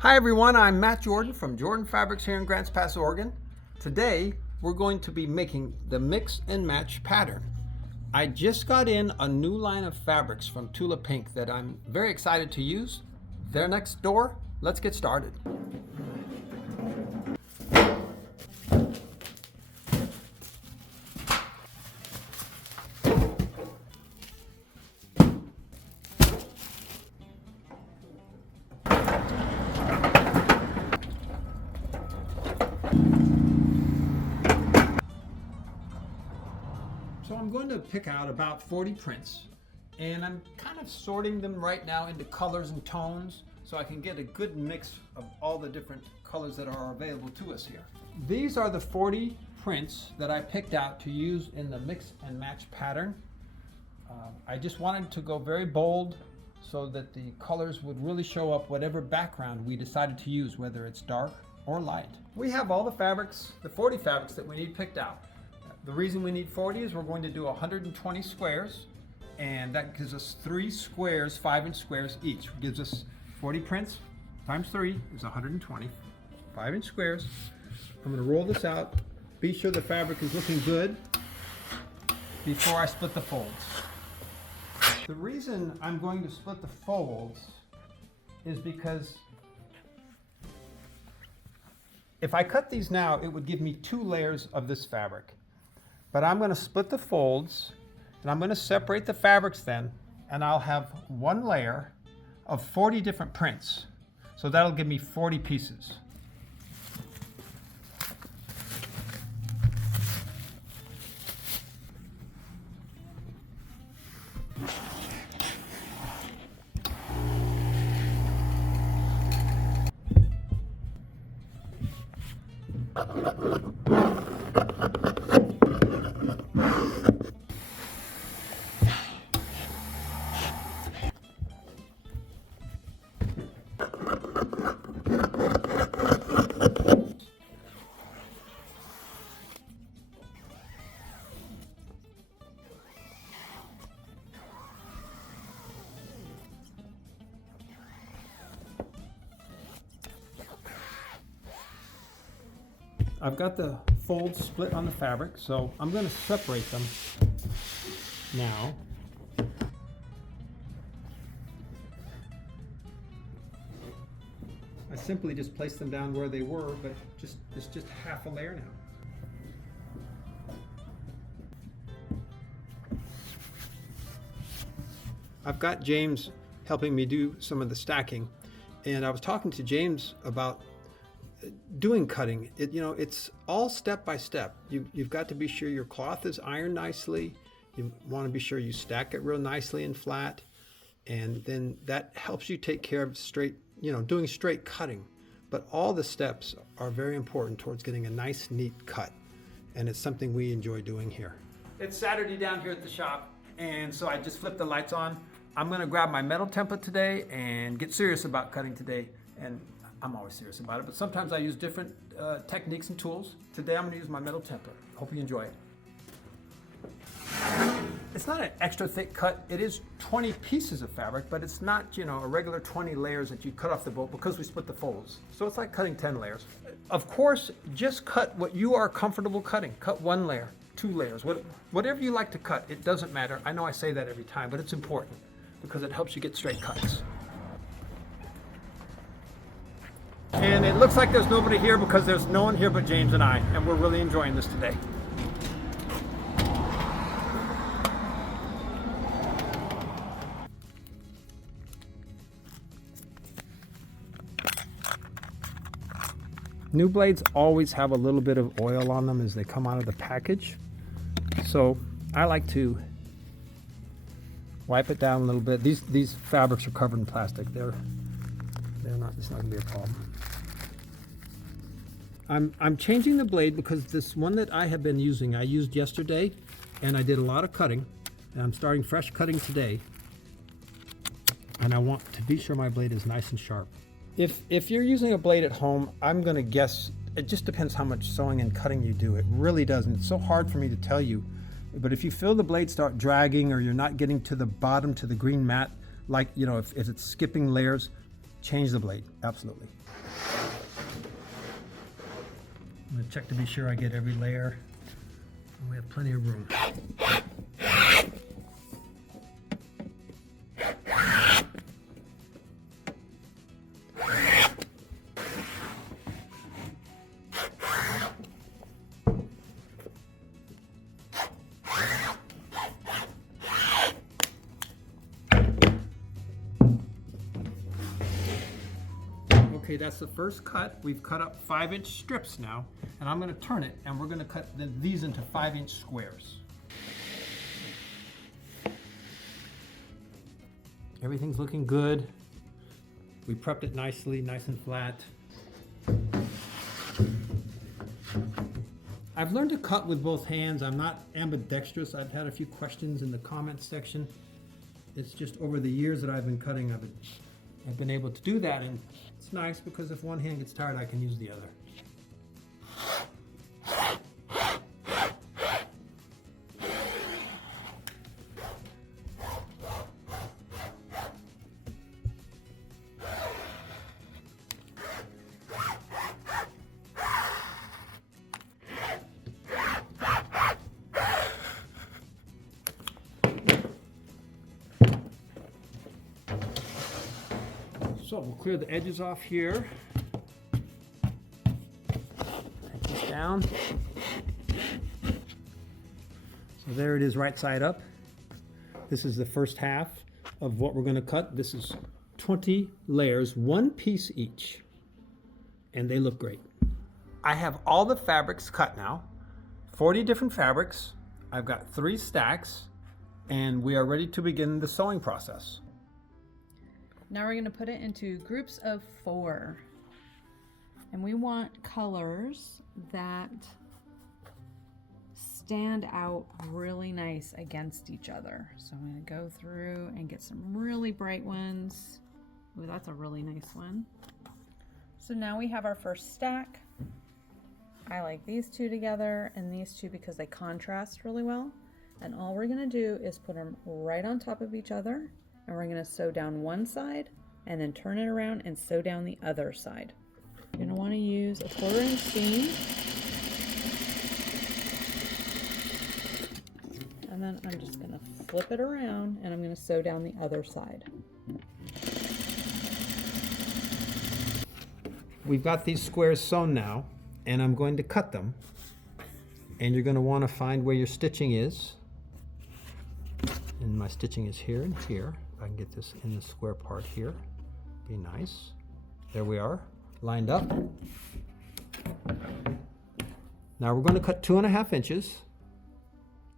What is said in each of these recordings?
Hi everyone, I'm Matt Jordan from Jordan Fabrics here in Grants Pass, Oregon. Today we're going to be making the mix and match pattern. I just got in a new line of fabrics from Tula Pink that I'm very excited to use. They're next door. Let's get started. So I'm going to pick out about 40 prints, and I'm kind of sorting them right now into colors and tones so I can get a good mix of all the different colors that are available to us here. These are the 40 prints that I picked out to use in the mix and match pattern. I just wanted to go very bold so that the colors would really show up whatever background we decided to use, whether it's dark or light. We have all the fabrics, the 40 fabrics that we need picked out. The reason we need 40 is we're going to do 120 squares, and that gives us 3 squares, 5-inch squares each. It gives us 40 prints times 3 is 120, 5-inch squares. I'm going to roll this out, be sure the fabric is looking good before I split the folds. The reason I'm going to split the folds is because if I cut these now, it would give me 2 layers of this fabric. But I'm going to split the folds, and I'm going to separate the fabrics then, and I'll have 1 layer of 40 different prints. So that'll give me 40 pieces. I've got the folds split on the fabric, so I'm going to separate them now. I simply just placed them down where they were, but it's just half a layer now. I've got James helping me do some of the stacking, and I was talking to James about doing cutting. It's all step by step. You've got to be sure your cloth is ironed nicely. You want to be sure you stack it real nicely and flat, and then that helps you take care of doing straight cutting. But all the steps are very important towards getting a nice, neat cut, and it's something we enjoy doing here. It's Saturday down here at the shop, and so I just flipped the lights on. I'm going to grab my metal template today and get serious about cutting today. And I'm always serious about it, but sometimes I use different techniques and tools. Today I'm going to use my metal template. Hope you enjoy it. It's not an extra thick cut. It is 20 pieces of fabric, but it's not, a regular 20 layers that you cut off the bolt because we split the folds. So it's like cutting 10 layers. Of course, just cut what you are comfortable cutting. Cut 1 layer, 2 layers, whatever you like to cut. It doesn't matter. I know I say that every time, but it's important because it helps you get straight cuts. And it looks like there's nobody here because there's no one here but James and I, and we're really enjoying this today. New blades always have a little bit of oil on them as they come out of the package. So I like to wipe it down a little bit. These fabrics are covered in plastic. It's not going to be a problem. I'm changing the blade because this one that I have been using, I used yesterday, and I did a lot of cutting, and I'm starting fresh cutting today. And I want to be sure my blade is nice and sharp. If you're using a blade at home, I'm going to guess it just depends how much sewing and cutting you do. It really does, and it's so hard for me to tell you. But if you feel the blade start dragging, or you're not getting to the bottom, to the green mat, like, if it's skipping layers, change the blade, absolutely. I'm gonna check to be sure I get every layer. We have plenty of room. Okay, that's the first cut. We've cut up 5-inch strips now, and I'm going to turn it, and we're going to cut these into 5-inch squares. Everything's looking good. We prepped it nicely, nice and flat. I've learned to cut with both hands. I'm not ambidextrous. I've had a few questions in the comments section. It's just over the years that I've been cutting, I've been able to do that, and it's nice because if one hand gets tired, I can use the other. So we'll clear the edges off here. Take this down. So there it is, right side up. This is the first half of what we're going to cut. This is 20 layers, 1 piece each, and they look great. I have all the fabrics cut now, 40 different fabrics. I've got 3 stacks, and we are ready to begin the sewing process. Now we're going to put it into groups of 4. And we want colors that stand out really nice against each other. So I'm going to go through and get some really bright ones. Ooh, that's a really nice one. So now we have our first stack. I like these 2 together and these 2 because they contrast really well. And all we're going to do is put them right on top of each other. And we're going to sew down one side and then turn it around and sew down the other side. You're going to want to use a 1/4-inch seam. And then I'm just going to flip it around and I'm going to sew down the other side. We've got these squares sewn now, and I'm going to cut them. And you're going to want to find where your stitching is. And my stitching is here and here. If I can get this in the square part here, be nice. There we are, lined up. Now we're going to cut 2.5 inches.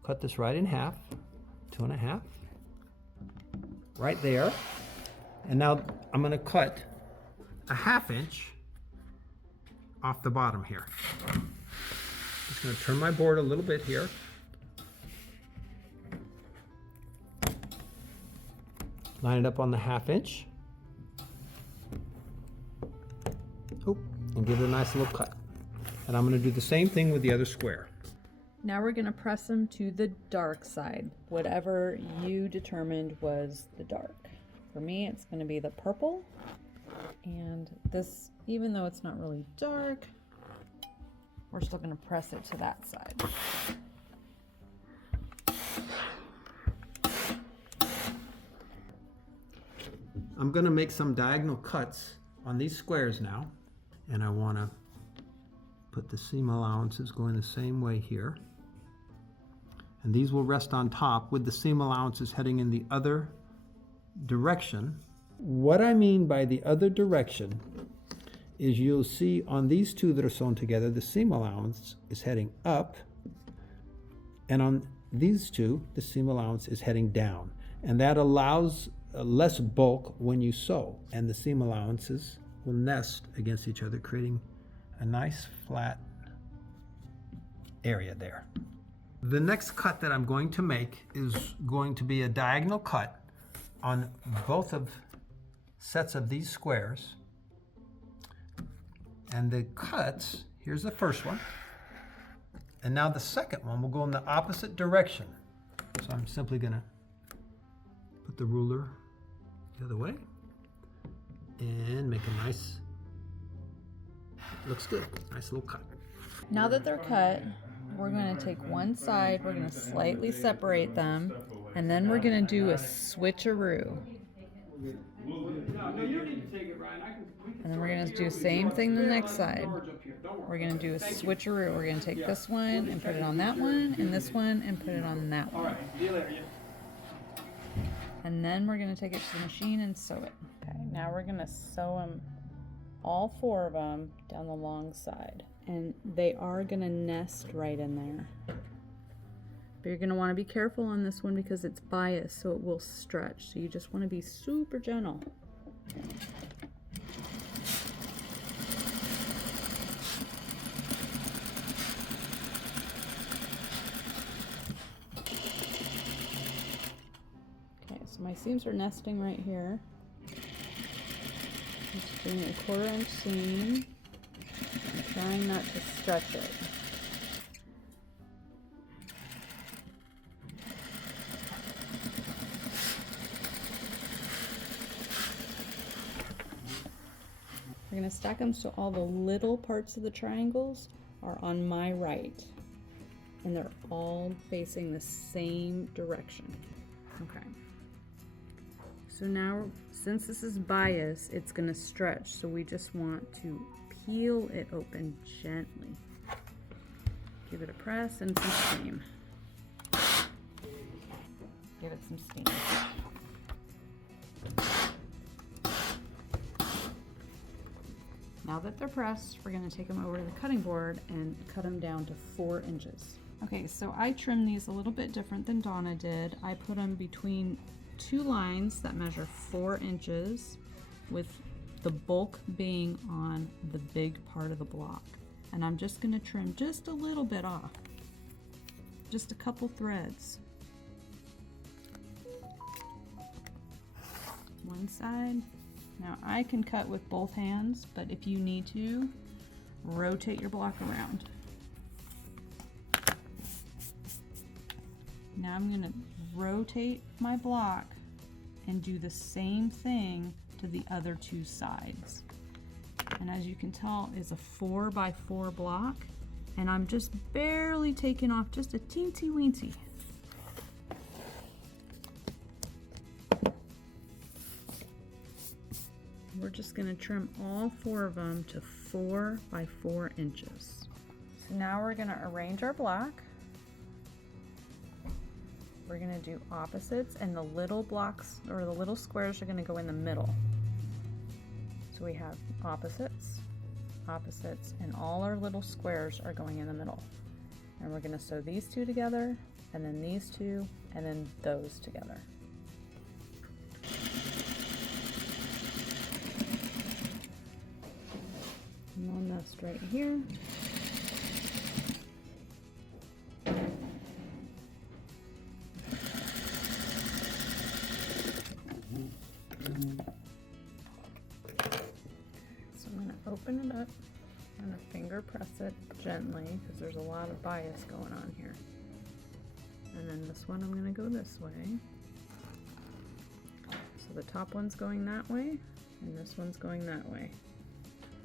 Cut this right in half, 2.5, right there. And now I'm going to cut a 1/2 inch off the bottom here. Just going to turn my board a little bit here. Line it up on the 1/2 inch. Oh, and give it a nice little cut. And I'm going to do the same thing with the other square. Now we're going to press them to the dark side, whatever you determined was the dark. For me, it's going to be the purple. And this, even though it's not really dark, we're still going to press it to that side. I'm going to make some diagonal cuts on these squares now, and I want to put the seam allowances going the same way here. And these will rest on top with the seam allowances heading in the other direction. What I mean by the other direction is you'll see on these 2 that are sewn together, the seam allowance is heading up, and on these 2, the seam allowance is heading down. And that allows less bulk when you sew, and the seam allowances will nest against each other, creating a nice flat area there. The next cut that I'm going to make is going to be a diagonal cut on both of sets of these squares. And the cuts, here's the first one, and now the second one will go in the opposite direction. So I'm simply going to put the ruler the other way, and make a nice, looks good, nice little cut. Now that they're cut, we're going to take one side, we're going to slightly separate them, and then we're going to do a switcheroo. And then we're going to do the same thing the next side. We're going to do a switcheroo. We're going to take this one and put it on that one, and this one and put it on that one. And then we're going to take it to the machine and sew it. Okay, now we're going to sew them, all 4 of them, down the long side. And they are going to nest right in there. But you're going to want to be careful on this one because it's biased, so it will stretch. So you just want to be super gentle. Okay, so my seams are nesting right here. Just doing a 1/4 inch seam. I'm trying not to stretch it. We're going to stack them so all the little parts of the triangles are on my right. And they're all facing the same direction. Okay. So now, since this is bias, it's going to stretch. So we just want to peel it open gently. Give it a press and some steam. Give it some steam. Now that they're pressed, we're going to take them over to the cutting board and cut them down to 4 inches. Okay, so I trimmed these a little bit different than Donna did. I put them between 2 lines that measure 4 inches, with the bulk being on the big part of the block. And I'm just going to trim just a little bit off, just a couple threads. One side. Now I can cut with both hands, but if you need to, rotate your block around. Now I'm going to rotate my block and do the same thing to the other 2 sides. And as you can tell, it's a 4x4 block, and I'm just barely taking off just a teensy weensy. We're just going to trim all 4 of them to 4x4 inches. So now we're going to arrange our block. We're going to do opposites, and the little blocks or the little squares are going to go in the middle. So we have opposites, opposites, and all our little squares are going in the middle. And we're going to sew these 2 together, and then these 2, and then those together. And one nest right here. So I'm going to open it up and finger press it gently because there's a lot of bias going on here. And then this one I'm going to go this way. So the top one's going that way and this one's going that way.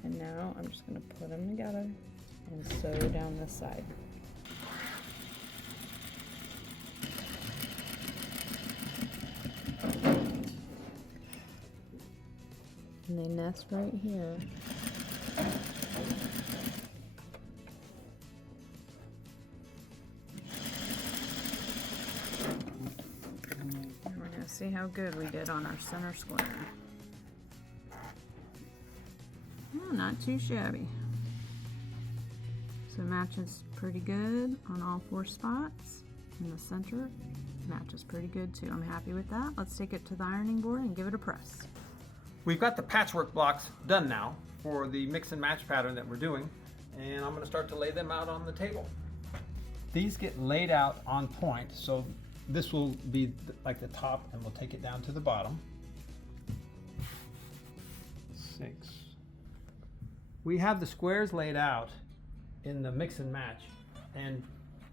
And now I'm just going to put them together and sew down this side. And they nest right here. And we're going to see how good we did on our center square. Oh, not too shabby. So it matches pretty good on all 4 spots. In the center matches pretty good too. I'm happy with that. Let's take it to the ironing board and give it a press. We've got the patchwork blocks done now for the mix and match pattern that we're doing, and I'm going to start to lay them out on the table. These get laid out on point, so this will be like the top, and we'll take it down to the bottom. 6. We have the squares laid out in the mix and match, and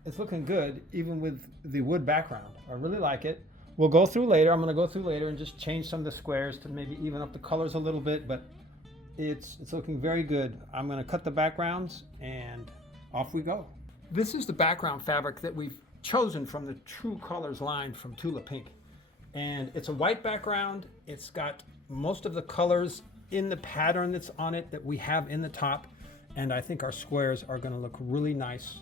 it's looking good even with the wood background. I really like it. We'll go through later. I'm going to go through later and just change some of the squares to maybe even up the colors a little bit, but it's looking very good. I'm going to cut the backgrounds and off we go. This is the background fabric that we've chosen from the True Colors line from Tula Pink. And it's a white background. It's got most of the colors in the pattern that's on it that we have in the top. And I think our squares are going to look really nice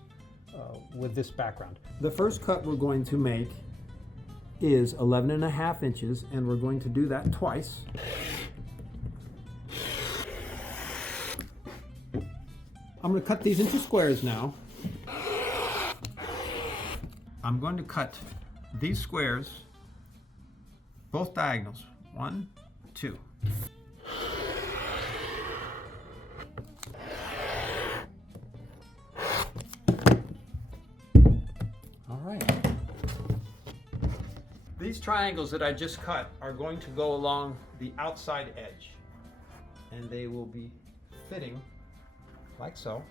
with this background. The first cut we're going to make is 11.5 inches, and we're going to do that twice. I'm going to cut these into squares now. I'm going to cut these squares, both diagonals, 1, 2. All right. These triangles that I just cut are going to go along the outside edge, and they will be fitting like so.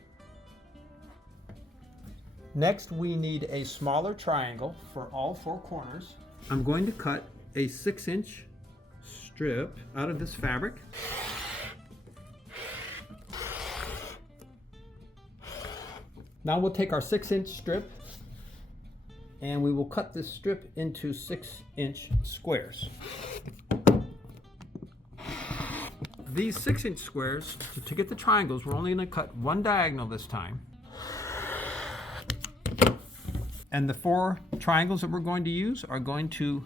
Next, we need a smaller triangle for all 4 corners. I'm going to cut a 6-inch strip out of this fabric. Now we'll take our 6-inch strip and we will cut this strip into 6-inch squares. These 6-inch squares, to get the triangles, we're only going to cut 1 diagonal this time. And the 4 triangles that we're going to use are going to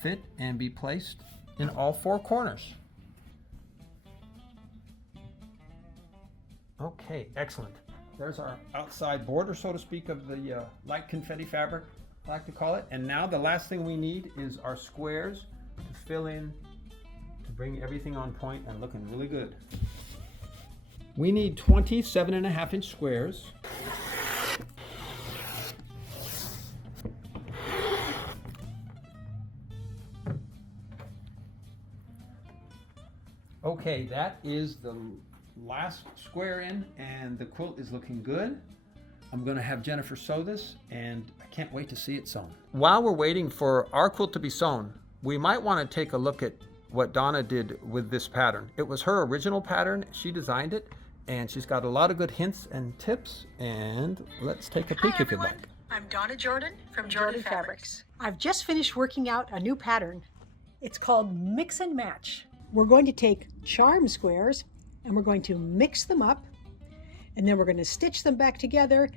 fit and be placed in all 4 corners. Okay, excellent. There's our outside border, so to speak, of the light confetti fabric, I like to call it. And now the last thing we need is our squares to fill in, to bring everything on point and looking really good. We need 27.5 inch squares. Okay, that is the last square in, and the quilt is looking good. I'm going to have Jennifer sew this, and I can't wait to see it sewn. While we're waiting for our quilt to be sewn, we might want to take a look at what Donna did with this pattern. It was her original pattern. She designed it, and she's got a lot of good hints and tips, and let's take a peek if you'd like. I'm Donna Jordan from Jordan Fabrics. I've just finished working out a new pattern. It's called Mix and Match. We're going to take charm squares and we're going to mix them up, and then we're going to stitch them back together,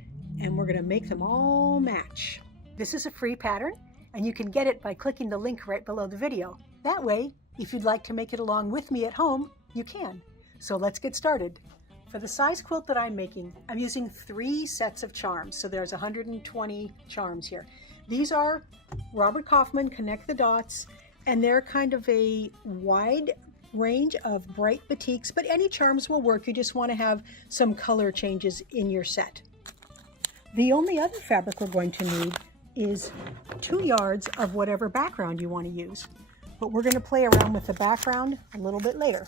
and we're going to make them all match. This is a free pattern, and you can get it by clicking the link right below the video. That way, if you'd like to make it along with me at home, you can. So let's get started. For the size quilt that I'm making, I'm using 3 sets of charms, so there's 120 charms here. These are Robert Kaufman Connect the Dots, and they're kind of a wide range of bright batiks, but any charms will work. You just want to have some color changes in your set. The only other fabric we're going to need is 2 yards of whatever background you want to use, but we're going to play around with the background a little bit later.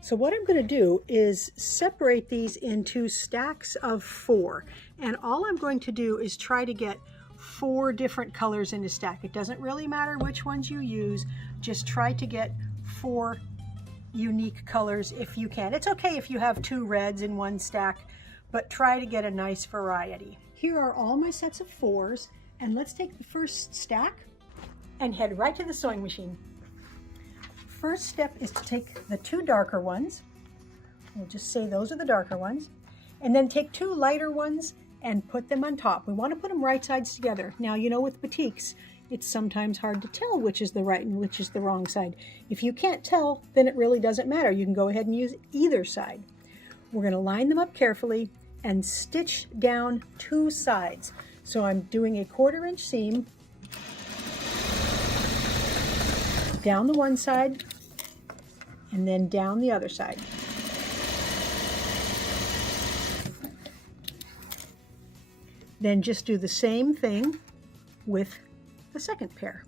So what I'm going to do is separate these into stacks of 4, and all I'm going to do is try to get 4 different colors in a stack. It doesn't really matter which ones you use, just try to get 4 unique colors if you can. It's okay if you have 2 reds in one stack, but try to get a nice variety. Here are all my sets of 4s, and let's take the first stack and head right to the sewing machine. First step is to take the 2 darker ones. We'll just say those are the darker ones, and then take 2 lighter ones and put them on top. We want to put them right sides together. Now, you know, with batiks, it's sometimes hard to tell which is the right and which is the wrong side. If you can't tell, then it really doesn't matter. You can go ahead and use either side. We're going to line them up carefully and stitch down 2 sides. So I'm doing a 1/4 inch seam down the one side and then down the other side. Then just do the same thing with the second pair.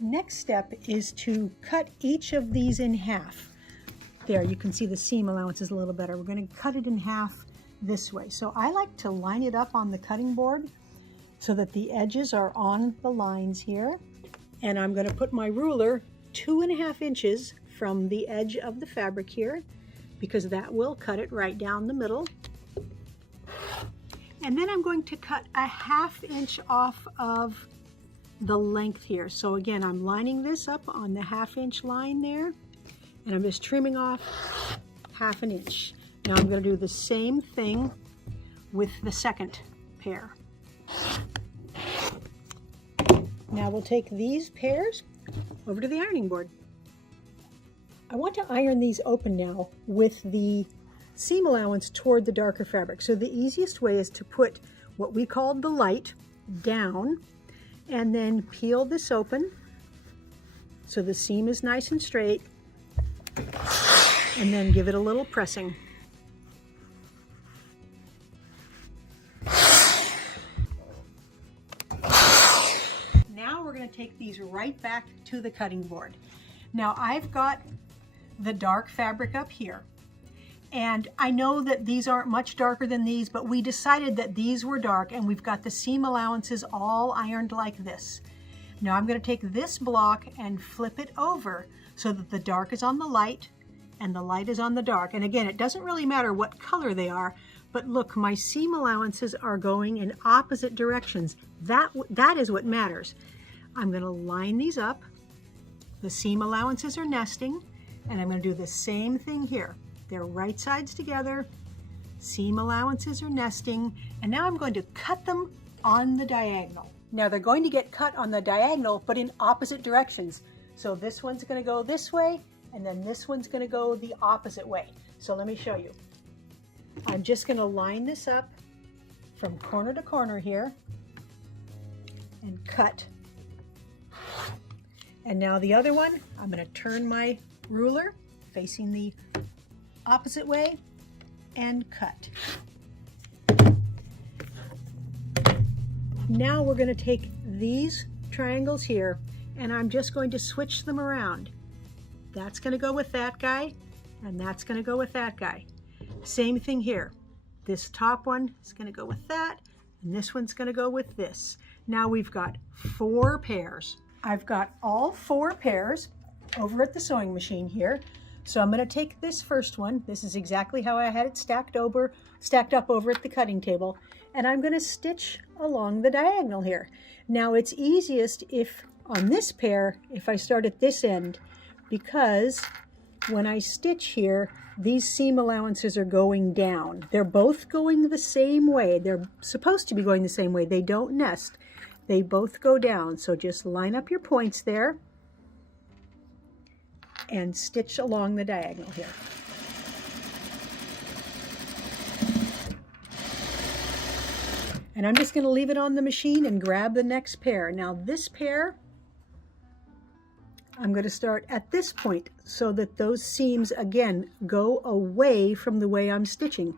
Next step is to cut each of these in half. There, you can see the seam allowance is a little better. We're going to cut it in half this way. So I like to line it up on the cutting board so that the edges are on the lines here. And I'm going to put my ruler 2.5 inches from the edge of the fabric here, because that will cut it right down the middle. And then I'm going to cut a 1/2 inch off of the length here. So again, I'm lining this up on the 1/2 inch line there, and I'm just trimming off 1/2 inch. Now I'm going to do the same thing with the second pair. Now we'll take these pairs over to the ironing board. I want to iron these open now with the seam allowance toward the darker fabric. So the easiest way is to put what we called the light down and then peel this open so the seam is nice and straight, and then give it a little pressing. Now we're going to take these right back to the cutting board. Now I've got the dark fabric up here, and I know that these aren't much darker than these, but we decided that these were dark, and we've got the seam allowances all ironed like this. Now I'm going to take this block and flip it over so that the dark is on the light and the light is on the dark. And again, it doesn't really matter what color they are, but look, my seam allowances are going in opposite directions. That is what matters. I'm going to line these up. The seam allowances are nesting, and I'm going to do the same thing here. They're right sides together, seam allowances are nesting, and now I'm going to cut them on the diagonal. Now they're going to get cut on the diagonal, but in opposite directions. So this one's going to go this way, and then this one's going to go the opposite way. So let me show you. I'm just going to line this up from corner to corner here and cut. And now the other one, I'm going to turn my ruler facing the opposite way and cut. Now we're going to take these triangles here, and I'm just going to switch them around. That's going to go with that guy, and that's going to go with that guy. Same thing here. This top one is going to go with that, and this one's going to go with this. Now we've got 4 pairs. I've got all 4 pairs over at the sewing machine here. So I'm going to take this first one. This is exactly how I had it stacked up over at the cutting table. And I'm going to stitch along the diagonal here. Now it's easiest if on this pair, if I start at this end, because when I stitch here, these seam allowances are going down. They're both going the same way. They're supposed to be going the same way. They don't nest. They both go down. So just line up your points there and stitch along the diagonal here. And I'm just going to leave it on the machine and grab the next pair. Now this pair, I'm going to start at this point so that those seams again go away from the way I'm stitching.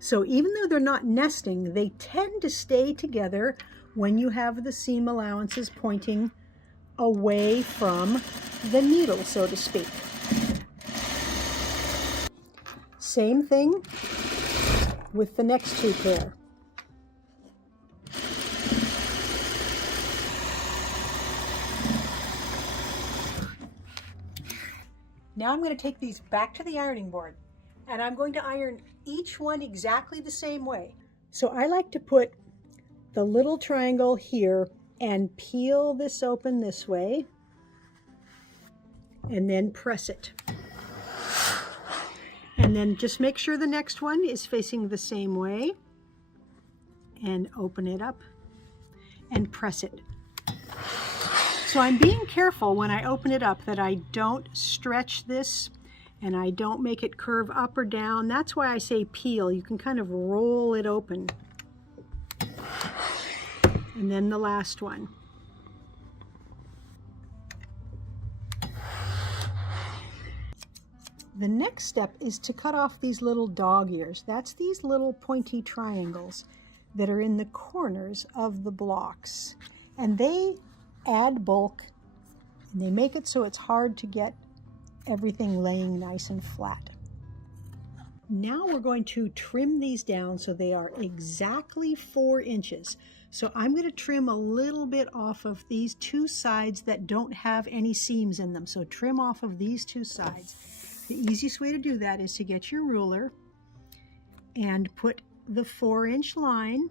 So even though they're not nesting, they tend to stay together when you have the seam allowances pointing away from the needle, so to speak. Same thing with the next 2 pair. Now I'm going to take these back to the ironing board, and I'm going to iron each one exactly the same way. So I like to put the little triangle here and peel this open this way and then press it. And then just make sure the next one is facing the same way and open it up and press it. So I'm being careful when I open it up that I don't stretch this and I don't make it curve up or down. That's why I say peel. You can kind of roll it open. And then the last one. The next step is to cut off these little dog ears. That's these little pointy triangles that are in the corners of the blocks. And they add bulk, and they make it so it's hard to get everything laying nice and flat. Now we're going to trim these down so they are exactly 4 inches. So I'm going to trim a little bit off of these 2 sides that don't have any seams in them. So trim off of these 2 sides. The easiest way to do that is to get your ruler and put the 4-inch line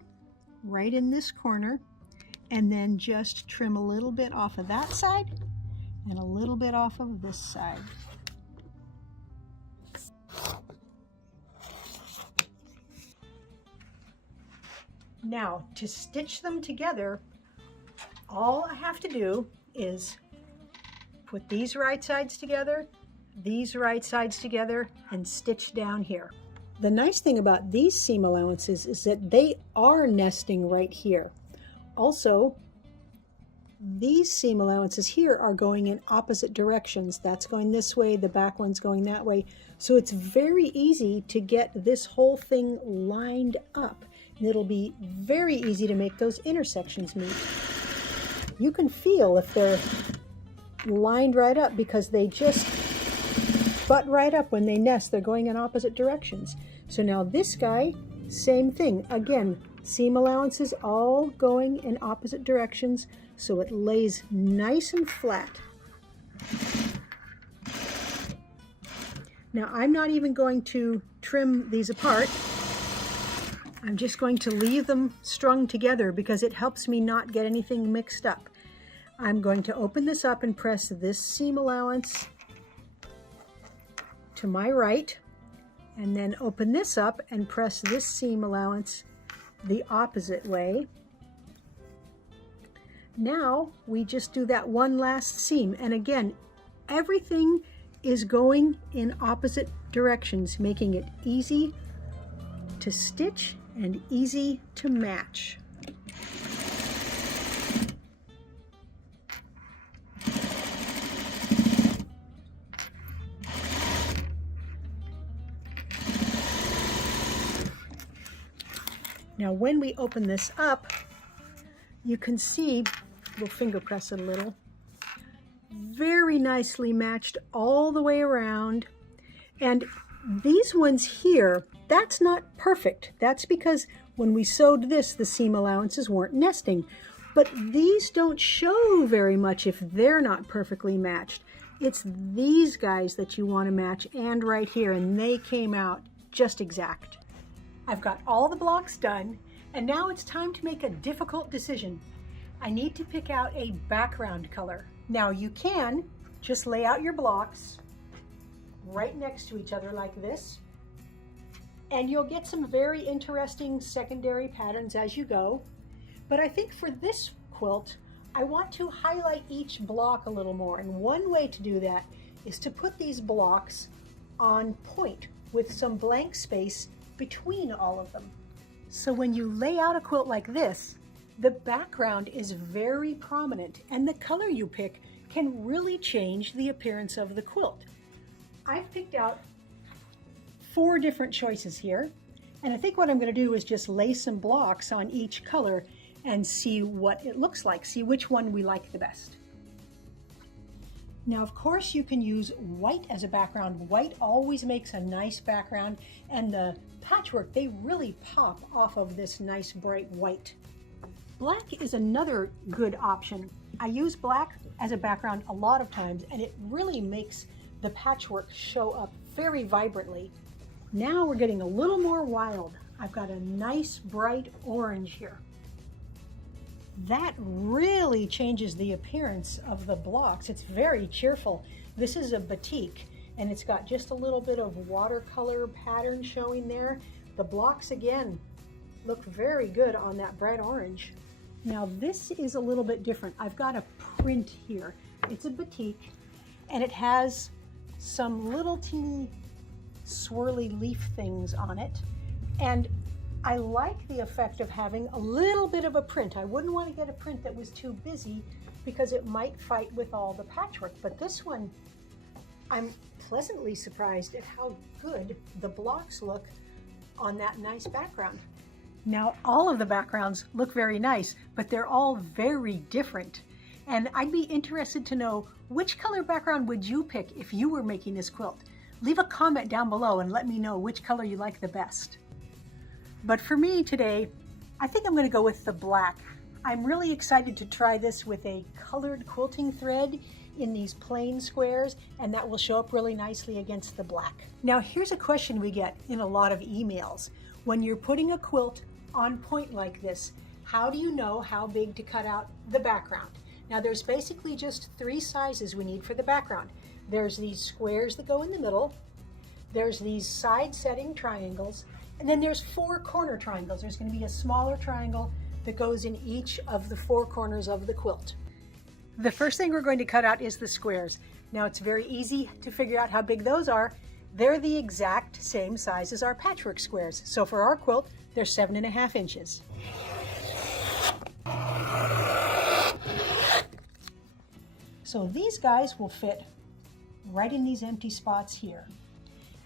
right in this corner, and then just trim a little bit off of that side and a little bit off of this side. Now, to stitch them together, all I have to do is put these right sides together, these right sides together, and stitch down here. The nice thing about these seam allowances is that they are nesting right here. Also, these seam allowances here are going in opposite directions. That's going this way, the back one's going that way. So it's very easy to get this whole thing lined up. And it'll be very easy to make those intersections meet. You can feel if they're lined right up because they just butt right up when they nest. They're going in opposite directions. So now this guy, same thing. Again, seam allowances all going in opposite directions so it lays nice and flat. Now I'm not even going to trim these apart. I'm just going to leave them strung together because it helps me not get anything mixed up. I'm going to open this up and press this seam allowance to my right, and then open this up and press this seam allowance the opposite way. Now we just do that one last seam, and again, everything is going in opposite directions, making it easy to stitch and easy to match. Now when we open this up, you can see, we'll finger press it a little, very nicely matched all the way around. And these ones here, that's not perfect. That's because when we sewed this, the seam allowances weren't nesting. But these don't show very much if they're not perfectly matched. It's these guys that you want to match, and right here, and they came out just exact. I've got all the blocks done, and now it's time to make a difficult decision. I need to pick out a background color. Now you can just lay out your blocks right next to each other like this, and you'll get some very interesting secondary patterns as you go. But I think for this quilt, I want to highlight each block a little more, and one way to do that is to put these blocks on point with some blank space between all of them. So when you lay out a quilt like this, the background is very prominent, and the color you pick can really change the appearance of the quilt. I've picked out 4 different choices here, and I think what I'm going to do is just lay some blocks on each color and see what it looks like, see which one we like the best. Now, of course, you can use white as a background. White always makes a nice background, and the patchwork, they really pop off of this nice bright white. Black is another good option. I use black as a background a lot of times, and it really makes the patchwork show up very vibrantly. Now we're getting a little more wild. I've got a nice bright orange here. That really changes the appearance of the blocks. It's very cheerful. This is a batik, and it's got just a little bit of watercolor pattern showing there. The blocks, again, look very good on that bright orange. Now this is a little bit different. I've got a print here. It's a batik, and it has some little teeny swirly leaf things on it. And I like the effect of having a little bit of a print. I wouldn't want to get a print that was too busy because it might fight with all the patchwork. But this one, I'm pleasantly surprised at how good the blocks look on that nice background. Now, all of the backgrounds look very nice, but they're all very different. And I'd be interested to know, which color background would you pick if you were making this quilt? leave a comment down below and let me know which color you like the best. But for me today, I think I'm going to go with the black. I'm really excited to try this with a colored quilting thread in these plain squares, and that will show up really nicely against the black. Now here's a question we get in a lot of emails. When you're putting a quilt on point like this, how do you know how big to cut out the background? Now there's basically just 3 sizes we need for the background. There's these squares that go in the middle, there's these side setting triangles, and then there's 4 corner triangles. There's going to be a smaller triangle that goes in each of the 4 corners of the quilt. The first thing we're going to cut out is the squares. Now it's very easy to figure out how big those are. They're the exact same size as our patchwork squares. So for our quilt, they're 7.5 inches. So these guys will fit right in these empty spots here.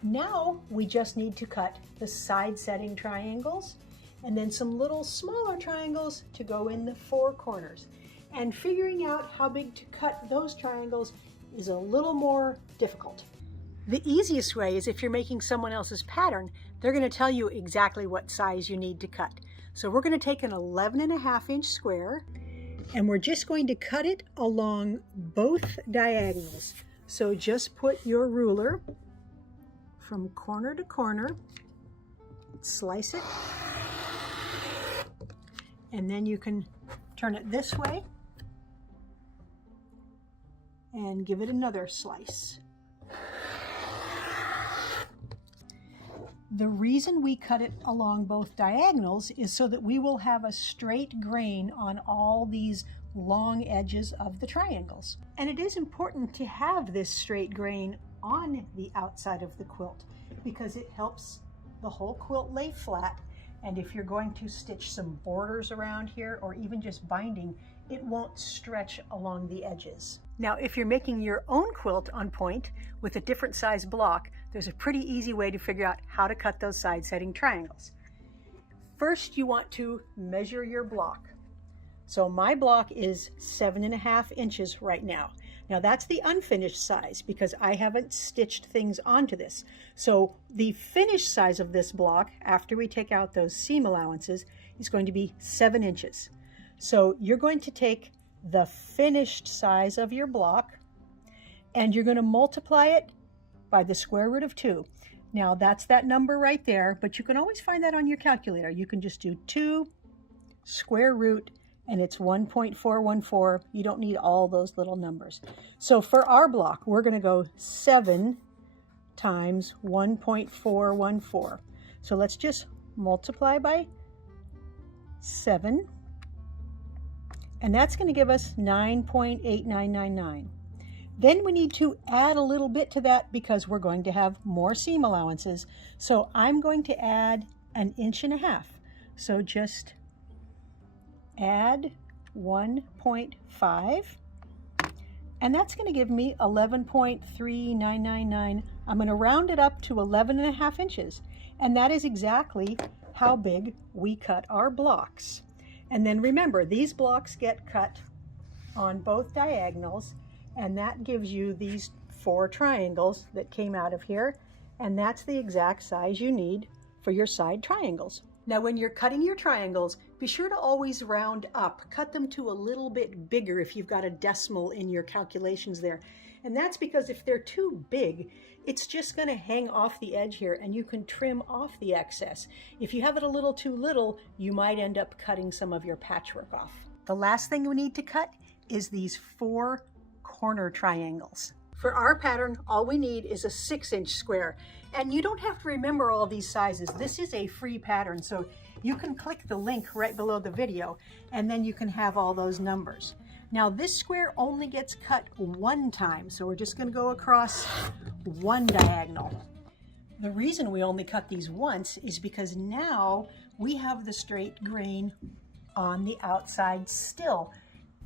Now we just need to cut the side setting triangles and then some little smaller triangles to go in the 4 corners. And figuring out how big to cut those triangles is a little more difficult. The easiest way is if you're making someone else's pattern, they're going to tell you exactly what size you need to cut. So we're going to take an 11.5 inch square and we're just going to cut it along both diagonals. So just put your ruler from corner to corner, slice it, and then you can turn it this way and give it another slice. The reason we cut it along both diagonals is so that we will have a straight grain on all these long edges of the triangles. And it is important to have this straight grain on the outside of the quilt because it helps the whole quilt lay flat. And if you're going to stitch some borders around here or even just binding, it won't stretch along the edges. Now, if you're making your own quilt on point with a different size block, there's a pretty easy way to figure out how to cut those side setting triangles. First, you want to measure your block. So my block is 7.5 inches right now. Now that's the unfinished size because I haven't stitched things onto this. So the finished size of this block, after we take out those seam allowances, is going to be 7 inches. So you're going to take the finished size of your block and you're going to multiply it by the square root of 2. Now that's that number right there, but you can always find that on your calculator. You can just do 2 square root and it's 1.414. You don't need all those little numbers. So for our block, we're going to go 7 times 1.414. So let's just multiply by 7. And that's going to give us 9.8999. Then we need to add a little bit to that because we're going to have more seam allowances. So I'm going to add 1.5 inches. So just add 1.5, and that's going to give me 11.3999. I'm going to round it up to 11.5 inches, and that is exactly how big we cut our blocks. And then remember, these blocks get cut on both diagonals, and that gives you these 4 triangles that came out of here, and that's the exact size you need for your side triangles. Now when you're cutting your triangles, be sure to always round up. Cut them to a little bit bigger if you've got a decimal in your calculations there. And that's because if they're too big, it's just going to hang off the edge here and you can trim off the excess. If you have it a little too little, you might end up cutting some of your patchwork off. The last thing we need to cut is these 4 corner triangles. For our pattern, all we need is a 6-inch square. And you don't have to remember all these sizes. This is a free pattern, so you can click the link right below the video, and then you can have all those numbers. Now this square only gets cut 1 time, so we're just going to go across 1 diagonal. The reason we only cut these once is because now we have the straight grain on the outside still,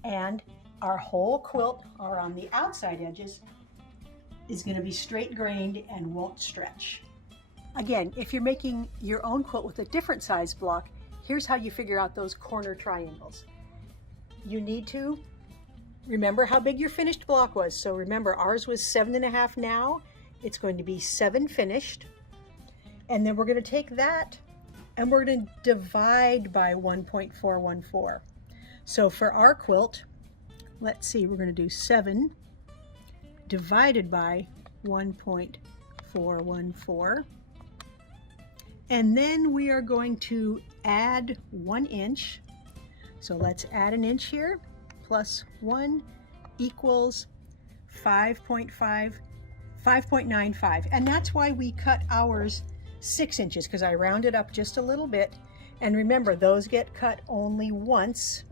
and our whole quilt, or on the outside edges, is going to be straight grained and won't stretch. Again, if you're making your own quilt with a different size block, here's how you figure out those corner triangles. You need to remember how big your finished block was. So remember, ours was 7.5 now, it's going to be 7 finished. And then we're going to take that and we're going to divide by 1.414. So for our quilt, let's see, we're going to do 7 divided by 1.414. And then we are going to add 1 inch. So let's add an inch here, plus 1 equals 5.95. And that's why we cut ours 6 inches, because I rounded up just a little bit. And remember, those get cut only once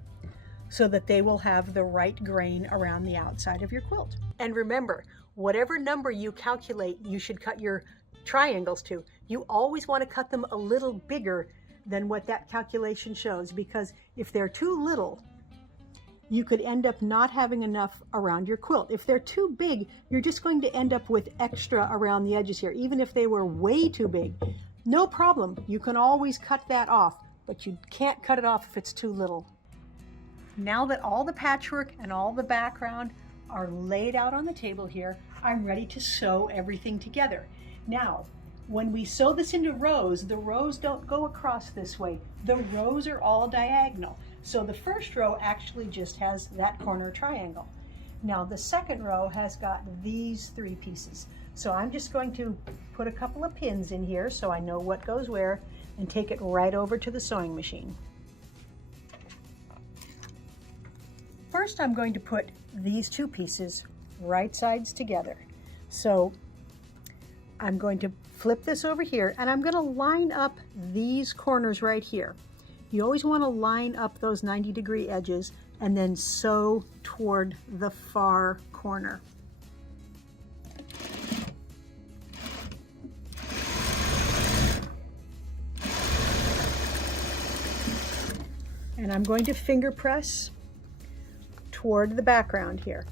so that they will have the right grain around the outside of your quilt. And remember, whatever number you calculate you should cut your triangles to, you always want to cut them a little bigger than what that calculation shows, because if they're too little, you could end up not having enough around your quilt. If they're too big, you're just going to end up with extra around the edges here. Even if they were way too big, no problem. You can always cut that off, but you can't cut it off if it's too little. Now that all the patchwork and all the background are laid out on the table here, I'm ready to sew everything together. Now, when we sew this into rows, the rows don't go across this way. The rows are all diagonal. So the first row actually just has that corner triangle. Now the second row has got these 3 pieces. So I'm just going to put a couple of pins in here so I know what goes where and take it right over to the sewing machine. First, I'm going to put these 2 pieces right sides together. So I'm going to flip this over here and I'm going to line up these corners right here. You always want to line up those 90-degree edges and then sew toward the far corner. And I'm going to finger press toward the background here.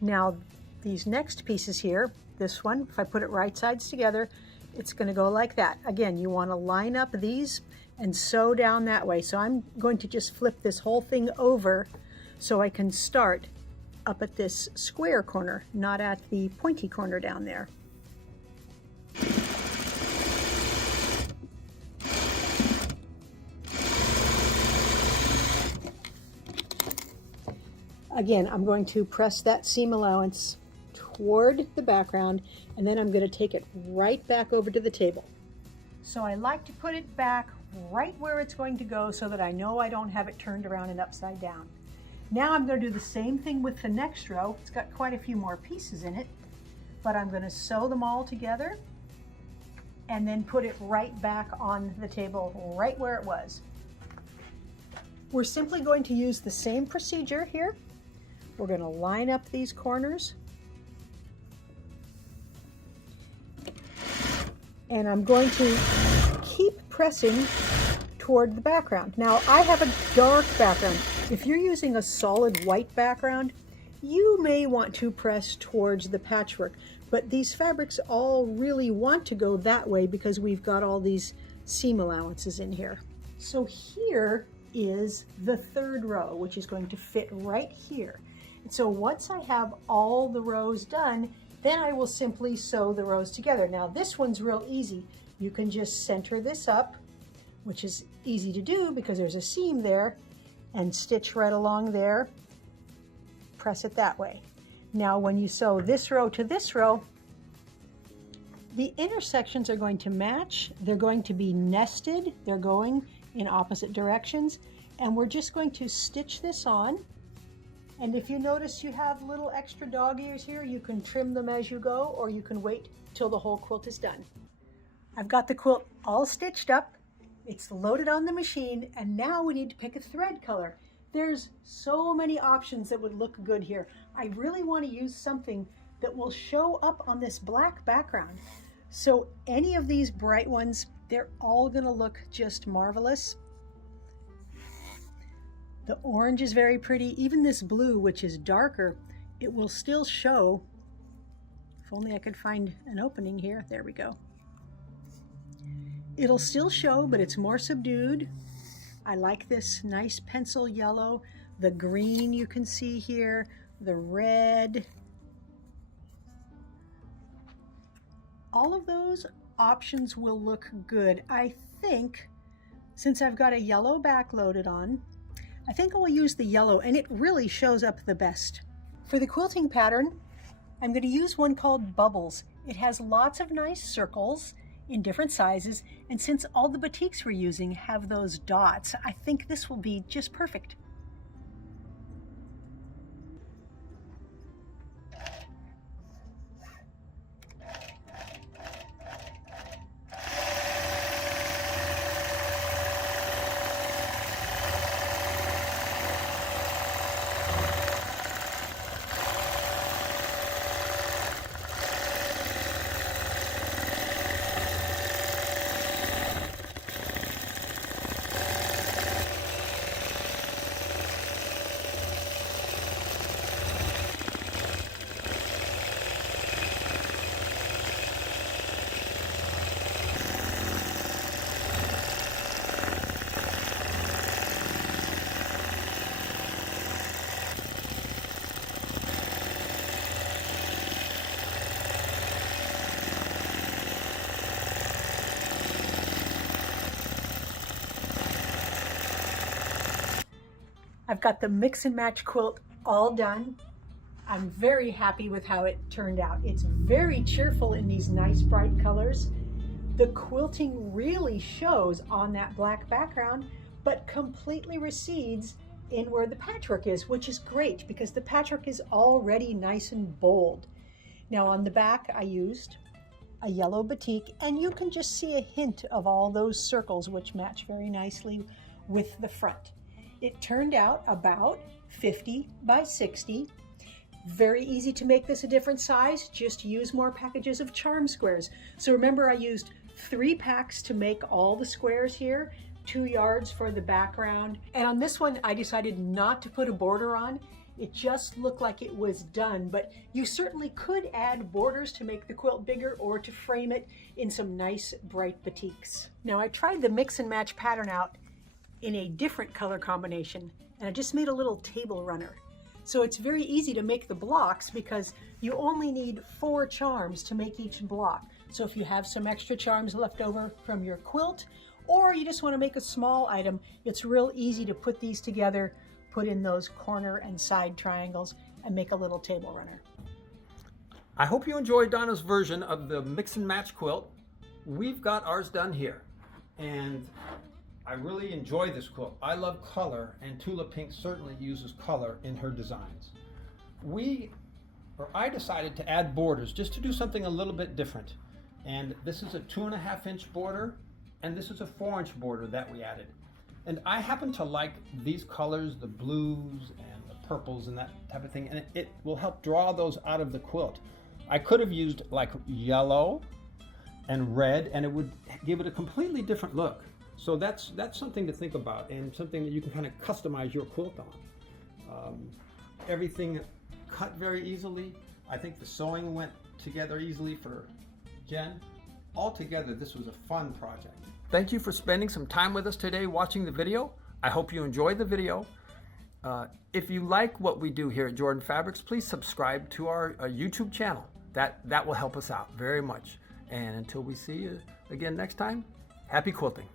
Now these next pieces here, this one, if I put it right sides together, it's going to go like that. Again, you want to line up these and sew down that way. So I'm going to just flip this whole thing over so I can start up at this square corner, not at the pointy corner down there. Again, I'm going to press that seam allowance toward the background, and then I'm going to take it right back over to the table. So I like to put it back right where it's going to go so that I know I don't have it turned around and upside down. Now I'm going to do the same thing with the next row. It's got quite a few more pieces in it, but I'm going to sew them all together and then put it right back on the table right where it was. We're simply going to use the same procedure here. We're going to line up these corners. And I'm going to keep pressing toward the background. Now I have a dark background. If you're using a solid white background, you may want to press towards the patchwork, but these fabrics all really want to go that way because we've got all these seam allowances in here. So here is the third row, which is going to fit right here. And so once I have all the rows done, then I will simply sew the rows together. Now this one's real easy. You can just center this up, which is easy to do because there's a seam there, and stitch right along there. Press it that way. Now when you sew this row to this row, the intersections are going to match. They're going to be nested. They're going in opposite directions. And we're just going to stitch this on. And if you notice you have little extra dog ears here, you can trim them as you go, or you can wait till the whole quilt is done. I've got the quilt all stitched up. It's loaded on the machine, and now we need to pick a thread color. There's so many options that would look good here. I really want to use something that will show up on this black background. So any of these bright ones, they're all going to look just marvelous. The orange is very pretty. Even this blue, which is darker, it will still show. If only I could find an opening here. There we go. It'll still show, but it's more subdued. I like this nice pencil yellow. The green you can see here, the red, all of those options will look good. I think, since I've got a yellow back loaded on, I think I will use the yellow, and it really shows up the best. For the quilting pattern, I'm going to use one called Bubbles. It has lots of nice circles in different sizes, and since all the batiks we're using have those dots, I think this will be just perfect. I've got the mix and match quilt all done. I'm very happy with how it turned out. It's very cheerful in these nice bright colors. The quilting really shows on that black background, but completely recedes in where the patchwork is, which is great because the patchwork is already nice and bold. Now on the back, I used a yellow batik, and you can just see a hint of all those circles, which match very nicely with the front. It turned out about 50 by 60. Very easy to make this a different size. Just use more packages of charm squares. So remember, I used 3 packs to make all the squares here, 2 yards for the background. And on this one, I decided not to put a border on. It just looked like it was done, but you certainly could add borders to make the quilt bigger or to frame it in some nice bright batiks. Now I tried the mix and match pattern out in a different color combination, and I just made a little table runner. So it's very easy to make the blocks because you only need 4 charms to make each block. So if you have some extra charms left over from your quilt, or you just want to make a small item, it's real easy to put these together, put in those corner and side triangles, and make a little table runner. I hope you enjoyed Donna's version of the mix and match quilt. We've got ours done here, and I really enjoy this quilt. I love color, and Tula Pink certainly uses color in her designs. I decided to add borders just to do something a little bit different. And this is a 2.5-inch border, and this is a 4-inch border that we added. And I happen to like these colors, the blues and the purples and that type of thing, and it will help draw those out of the quilt. I could have used like yellow and red, and it would give it a completely different look. So that's something to think about, and something that you can kind of customize your quilt on. Everything cut very easily. I think the sewing went together easily for Jen. Altogether, this was a fun project. Thank you for spending some time with us today watching the video. I hope you enjoyed the video. If you like what we do here at Jordan Fabrics, please subscribe to our YouTube channel. That will help us out very much. And until we see you again next time, happy quilting.